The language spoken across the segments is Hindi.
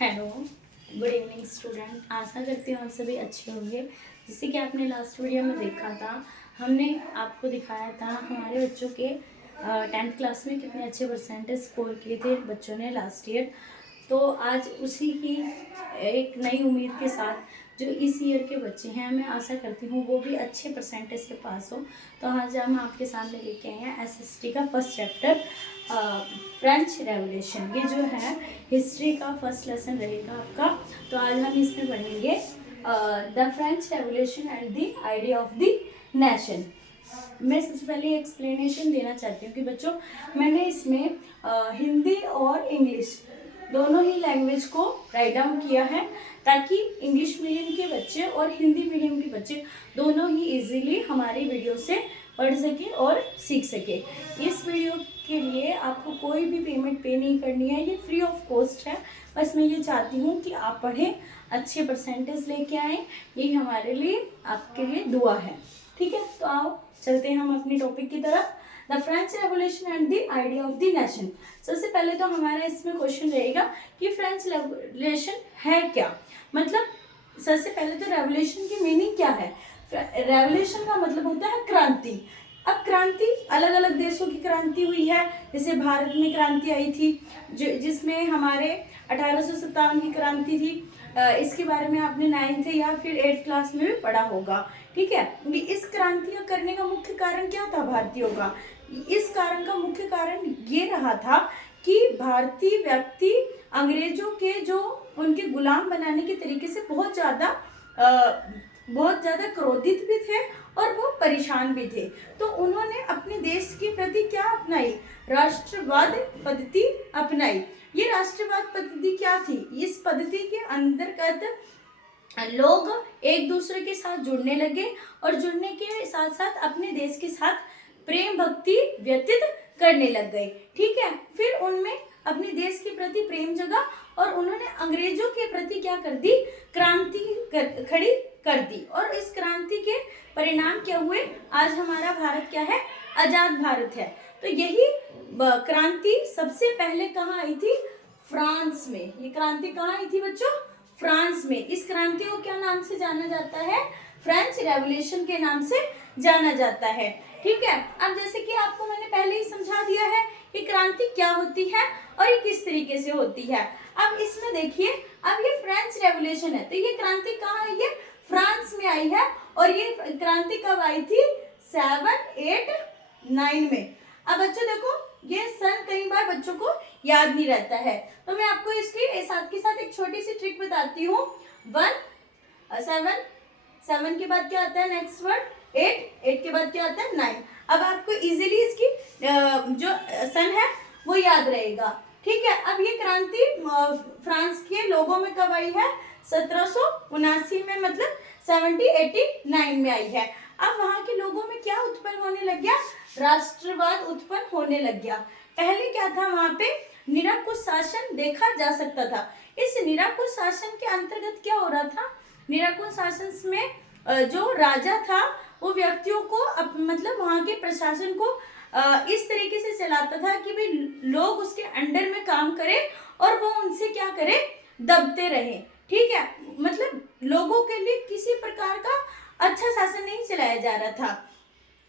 Hello, good evening student. आशा करती हूँ आप सभी अच्छे होंगे। जैसे कि आपने लास्ट वीडियो में देखा था, हमने आपको दिखाया था हमारे बच्चों के 10th क्लास में कितने अच्छे परसेंटेज स्कोर किए थे बच्चों ने लास्ट ईयर। तो आज उसी की एक नई उम्मीद के साथ जो इस ईयर के बच्चे हैं, मैं आशा करती हूँ वो भी अच्छे परसेंटेज से पास हो। तो आज हम आपके सामने लेके आए हैं एसएसटी का फर्स्ट चैप्टर फ्रेंच रेवोल्यूशन। ये जो है हिस्ट्री का फर्स्ट लेसन रहेगा आपका। तो आज हम इसमें पढ़ेंगे the French revolution and the idea of the nation. मैं सबसे पहले एक्सप्लेनेशन देना चाहती हूँ कि बच्चों, मैंने इसमें हिंदी और इंग्लिश दोनों ही लैंग्वेज को राइट डाउन किया है, ताकि इंग्लिश मीडियम के बच्चे और हिंदी मीडियम के बच्चे दोनों ही इजीली हमारी वीडियो से पढ़ सके और सीख सके। इस वीडियो के लिए आपको कोई भी पेमेंट पे नहीं करनी है, ये फ्री ऑफ कॉस्ट है। बस मैं ये चाहती हूँ कि आप पढ़ें, अच्छे परसेंटेज लेके आएँ, यही हमारे लिए आपके लिए दुआ है। ठीक है, तो आओ चलते हैं हम अपनी टॉपिक की तरफ। The French revolution and the idea of the nation. सबसे पहले तो हमारा इसमें क्वेश्चन रहेगा कि फ्रेंच रेवोल्यूशन है क्या। मतलब सबसे पहले तो रेवोल्यूशन की मीनिंग क्या है। रेवोल्यूशन का मतलब होता है क्रांति। अब क्रांति अलग अलग देशों की क्रांति हुई है। जैसे भारत में क्रांति आई थी जिसमें हमारे 1857 की क्रांति थी। इसके बारे में आपने 9th या फिर 8th क्लास में भी पढ़ा होगा। ठीक है, इस क्रांति को करने का मुख्य कारण क्या था भारतीयों का। इस कारण का मुख्य कारण ये रहा था कि भारतीय व्यक्ति अंग्रेजों के जो उनके गुलाम बनाने के तरीके से बहुत ज़्यादा क्रोधित भी थे और वो परेशान भी थे। तो उन्होंने अपने देश के प्रति क्या अपनाई, राष्ट्रवाद पद्धति अपनाई। ये राष्ट्रवाद पद्धति क्या थी, इस पद्धति के अंतर्गत लोग एक दूसरे के साथ जुड़ने लगे और जुड़ने के साथ साथ अपने देश के साथ प्रेम भक्ति व्यतीत करने लग गए। ठीक है, फिर उनमें अपने देश के प्रति प्रेम जगा और उन्होंने अंग्रेजों के प्रति क्या कर दी, क्रांति खड़ी कर दी। और इस क्रांति के परिणाम क्या हुए, आज हमारा भारत क्या है, आजाद भारत है। तो यही क्रांति सबसे पहले कहाँ आई थी, फ्रांस में। ये क्रांति कहाँ आई थी बच्चों, फ्रांस में। इस क्रांति को क्या नाम से जाना जाता है, फ्रेंच रेवोल्यूशन के नाम से जाना जाता है। ठीक है, अब जैसे कि आपको मैंने पहले ही समझा दिया है कि क्रांति क्या होती है और ये किस तरीके से होती है। अब इसमें देखिए, अब ये फ्रेंच रेवोल्यूशन है, तो ये क्रांति कहाँ आई है, फ्रांस में आई है। और ये क्रांति कब आई थी, 789 में। अब बच्चों देखो, ये सन कई बार बच्चों को याद नहीं रहता है, तो मैं आपको इसके साथ के साथ एक छोटी सी ट्रिक बताती हूँ। 7 के बाद क्या आता है नेक्स्ट वर्ड, 8 के बाद क्या आता है 9। अब आपको इजीली इसकी जो सन है वो याद रहेगा। ठीक है, अब ये क्रांति फ्रांस के लोगों में कब आई है, 1779 में, मतलब 1789 में आई है। अब वहां के लोगों में क्या उत्पन्न होने लग गया, राष्ट्रवाद उत्पन्न होने लग गया। पहले क्या था, वहां पे निरंकुश शासन देखा जा सकता था। इस निरंकुश शासन के अंतर्गत क्या हो रहा था, निरंकुश शासन में जो राजा था वो व्यक्तियों को मतलब वहां के प्रशासन को इस तरीके से चलाता था कि भाई लोग उसके अंडर में काम करें और वो उनसे क्या करे, दबते रहे। ठीक है, मतलब लोगों के लिए किसी प्रकार का अच्छा शासन नहीं चलाया जा रहा था।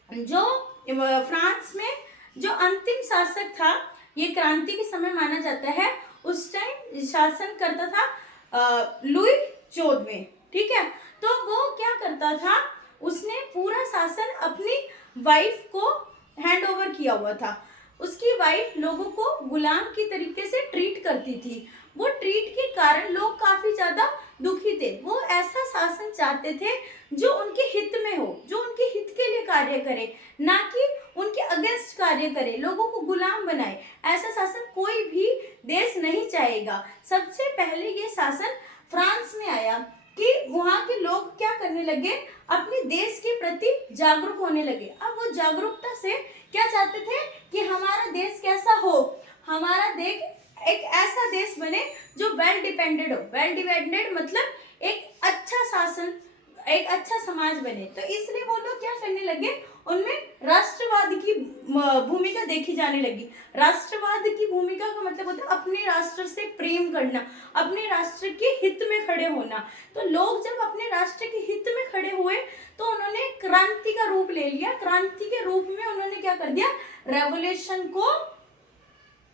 जो फ्रांस में जो अंतिम शासक था, ये क्रांति के समय माना जाता है, उस टाइम शासन करता था लुई 14वें। ठीक है, तो वो क्या करता था, उसने पूरा शासन अपनी वाइफ को हैंड ओवर किया हुआ था। उसकी वाइफ लोगों को गुलाम की तरीके से ट्रीट करती थी। वो ट्रीट के कारण लोग काफी ज्यादा दुखी थे। वो ऐसा शासन चाहते थे जो उनके हित में हो, जो उनके हित के लिए कार्य करे, ना कि उनके अगेंस्ट कार्य करे, लोगों को गुलाम बनाए। ऐसा शासन कोई भी देश नहीं चाहेगा। सबसे पहले ये शासन फ्रांस में आया कि वहाँ के लोग क्या करने लगे, अपने देश के प्रति जागरूक होने लगे। अब वो जागरूकता से क्या चाहते थे कि हमारा देश कैसा हो, हमारा देश एक ऐसा देश बने जो वेल डिपेंडेड हो। वेल डिपेंडेड मतलब एक अच्छा शासन एक अच्छा समाज बने। तो इसलिए वो लोग क्या करने लगे, उनमें राष्ट्रवाद की भूमिका देखी जाने लगी। राष्ट्रवाद की भूमिका का मतलब होता है अपने राष्ट्र से प्रेम करना, अपने राष्ट्र के हित में खड़े होना। तो लोग जब अपने राष्ट्र के हित में खड़े हुए तो उन्होंने क्रांति का रूप ले लिया। क्रांति के रूप में उन्होंने क्या कर दिया, रेवोल्यूशन को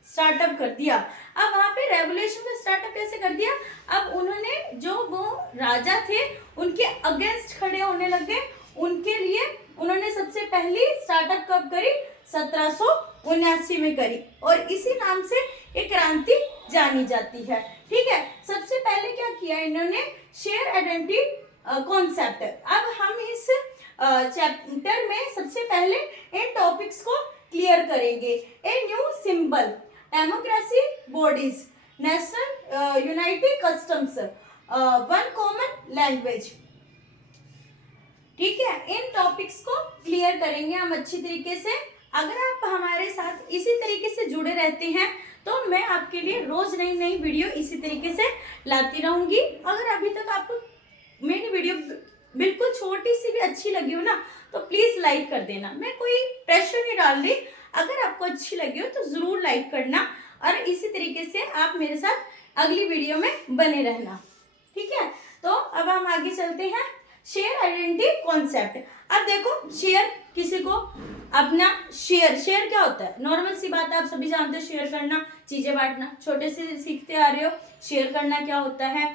स्टार्टअप कर दिया। अब वहां पे रेवोल्यूशन को स्टार्टअप कैसे कर दिया, अब उन्होंने जो वो राजा थे उनके अगेंस्ट खड़े होने लगे। उनके लिए उन्होंने सबसे पहली स्टार्टअप कब करी, 1779 में करी, और इसी नाम से ये क्रांति जानी जाती है। ठीक है, सबसे पहले क्या किया इन्होंने, शेयर आइडेंटिटी कॉन्सेप्ट। अब हम इस चैप्टर में सबसे पहले इन टॉपिक्स को क्लियर करेंगे। A new symbol, democracy bodies, national United customs, one common language. ठीक है, इन टॉपिक्स को क्लियर करेंगे हम अच्छी तरीके से। अगर आप हमारे साथ इसी तरीके से जुड़े रहते हैं तो मैं आपके लिए रोज नई नई वीडियो इसी तरीके से लाती रहूंगी। अगर अभी तक आपको मेरी वीडियो बिल्कुल छोटी सी भी अच्छी लगी हो ना तो प्लीज लाइक कर देना। मैं कोई प्रेशर नहीं डाल रही, अगर आपको अच्छी लगी हो तो जरूर लाइक करना, और इसी तरीके से आप मेरे साथ अगली वीडियो में बने रहना। ठीक है, तो अब हम आगे चलते हैं। Share identity concept. अब देखो, शेयर किसी को अपना शेयर क्या होता है, नॉर्मल सी बात है, आप सभी जानते हो शेयर करना, चीजें बांटना, छोटे से सीखते आ रहे हो शेयर करना क्या होता है।